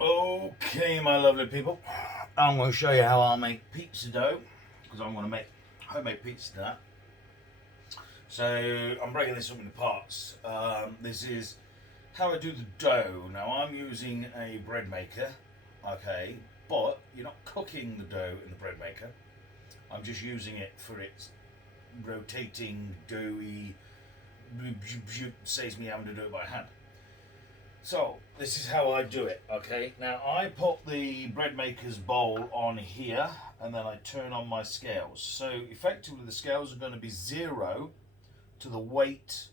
Okay, my lovely people, I'm going to show you how I'll make pizza dough, because I'm going to make homemade pizza dough. So I'm breaking this up into parts. This is how I do the dough. Now I'm using a bread maker, okay, but you're not cooking the dough in the bread maker. I'm just using it for its rotating, doughy, saves me having to do it by hand. So this is how I do it, okay? Now I put the bread maker's bowl on here and then I turn on my scales. So effectively the scales are going to be 0 to the weight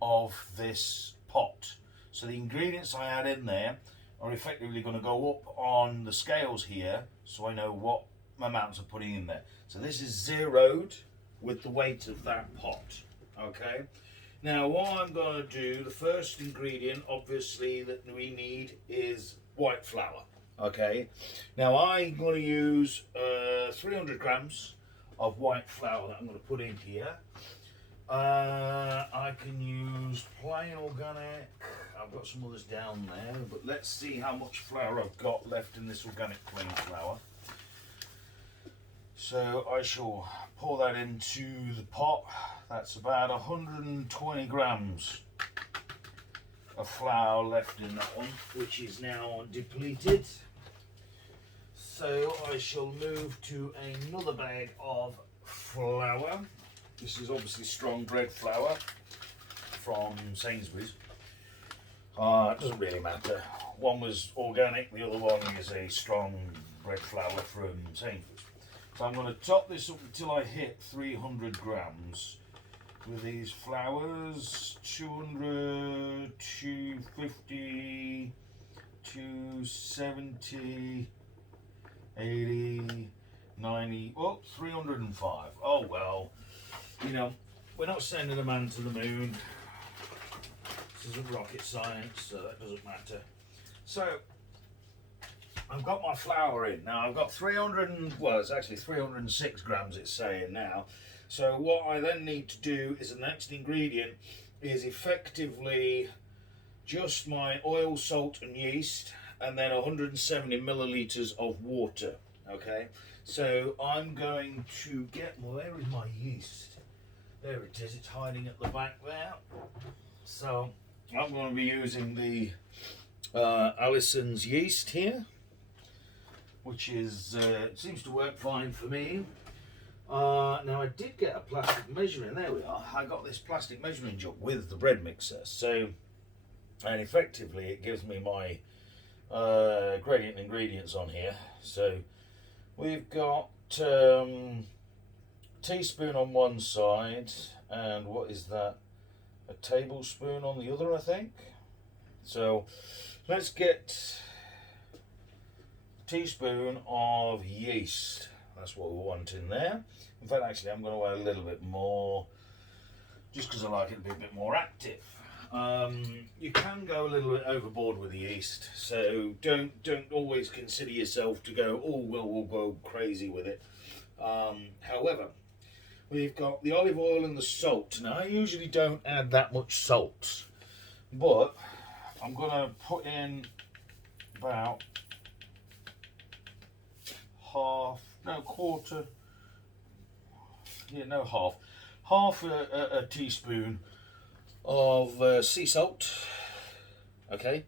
of this pot. So the ingredients I add in there are effectively going to go up on the scales here, so I know what amounts I'm putting in there. So this is zeroed with the weight of that pot, okay? Now what I'm going to do, the first ingredient obviously that we need is white flour, okay? Now I'm going to use 300 grams of white flour that I'm going to put in here. I can use plain organic, I've got some others down there, but let's see how much flour I've got left in this organic plain flour. So I shall pour that into the pot. That's about 120 grams of flour left in that one, which is now depleted. So I shall move to another bag of flour. This is obviously strong bread flour from Sainsbury's. It doesn't really matter. One was organic, the other one is a strong bread flour from Sainsbury's. So I'm going to top this up until I hit 300 grams with these flours. 200, 250, 270, 80, 90, oh, 305. Oh well, you know, we're not sending a man to the moon. This isn't rocket science, so that doesn't matter. So I've got my flour in. Now I've got 306 grams it's saying now. So what I then need to do is the next ingredient is effectively just my oil, salt and yeast, and then 170 milliliters of water, okay? So I'm going to get, well, where is my yeast? There it is, it's hiding at the back there. So I'm going to be using the Allison's yeast here, which is seems to work fine for me. Now I did get a plastic measuring, there we are. I got this plastic measuring jug with the bread mixer, so, and effectively it gives me my gradient ingredients on here. So we've got teaspoon on one side, and what is that, a tablespoon on the other, I think. So let's get a teaspoon of yeast. That's what we want in there. In fact, actually I'm going to add a little bit more just because I like it to be a bit more active. You can go a little bit overboard with the yeast, so don't always consider yourself to go, oh well, we'll go crazy with it. However, we've got the olive oil and the salt. Now I usually don't add that much salt, but I'm going to put in about half a teaspoon of sea salt. Okay,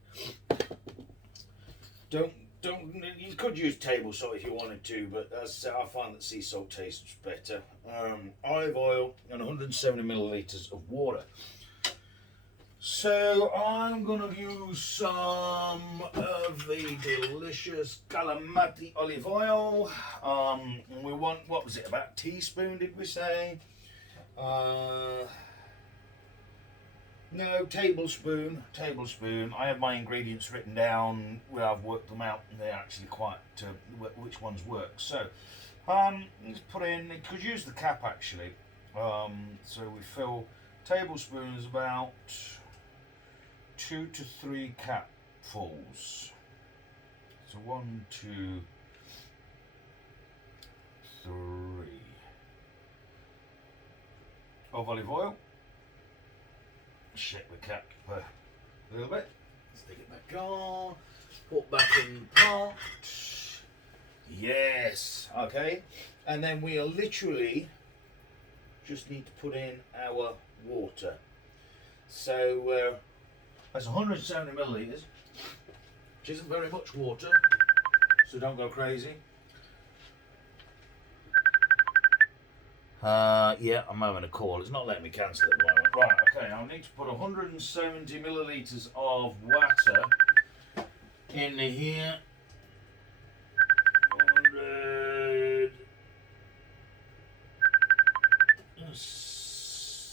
don't you could use table salt if you wanted to, but as I say, I find that sea salt tastes better. Olive oil and 170 milliliters of water. So I'm going to use some of the delicious Kalamati olive oil. We want, what was it, about a teaspoon, did we say? No, tablespoon. I have my ingredients written down where I've worked them out, and they're actually quite, which ones work. So, let's put in, you could use the cap actually. So we fill, tablespoon is about 2 to 3 capfuls. So 1, 2, 3 of olive oil. Shake the cap a little bit. Stick it back on. Put back in pot. Yes. Okay. And then we'll literally just need to put in our water. So that's 170 millilitres, which isn't very much water, so don't go crazy. Yeah, I'm having a call. It's not letting me cancel at the moment. Right, okay, I need to put 170 millilitres of water in here. 100.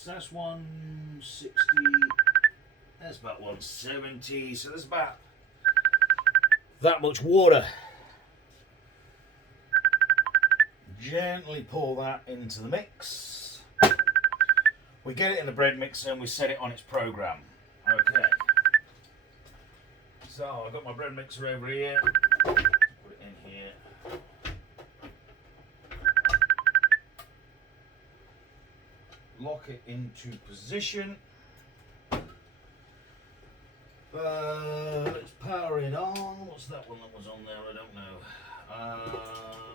That's 160. That's about 170. So there's about that much water. Gently pour that into the mix. We get it in the bread mixer and we set it on its program. Okay. So I've got my bread mixer over here. Put it in here. Lock it into position. Let's power it on. What's that one that was on there? I don't know.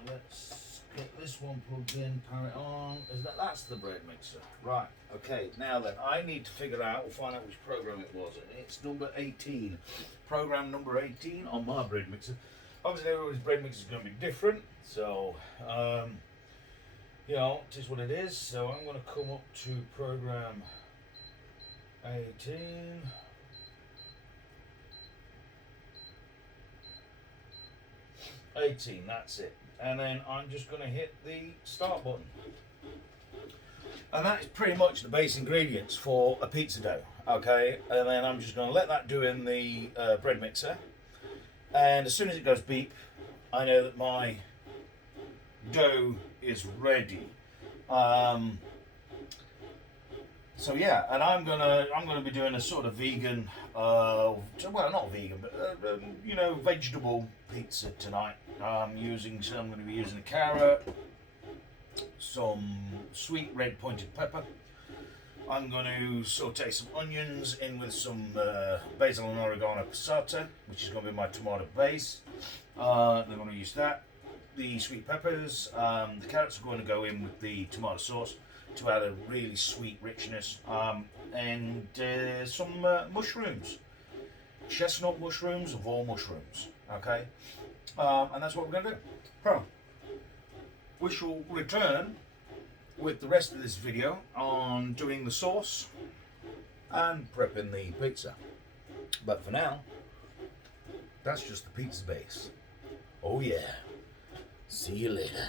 Let's get this one plugged in, power it on. That's the bread mixer. Right, okay, now then, I need to figure out, or find out which program it was. It's number 18. Program number 18 on my bread mixer. Obviously, everybody's bread mixer is going to be different, so, you know, it is what it is. So I'm going to come up to program 18. That's it. And then I'm just going to hit the start button. And that is pretty much the base ingredients for a pizza dough. Okay, and then I'm just going to let that do in the bread mixer. And as soon as it goes beep, I know that my dough is ready. So yeah, and I'm gonna be doing a sort of vegan, well, not vegan, but you know, vegetable pizza tonight. I'm going to be using a carrot, some sweet red pointed pepper. I'm going to saute some onions in with some basil and oregano passata, which is going to be my tomato base. I'm going to use that. The sweet peppers, the carrots are going to go in with the tomato sauce to add a really sweet richness, and some mushrooms, chestnut mushrooms of all mushrooms. Okay, and that's what we're going to do. We shall return with the rest of this video on doing the sauce and prepping the pizza. But for now, that's just the pizza base. Oh yeah. See you later.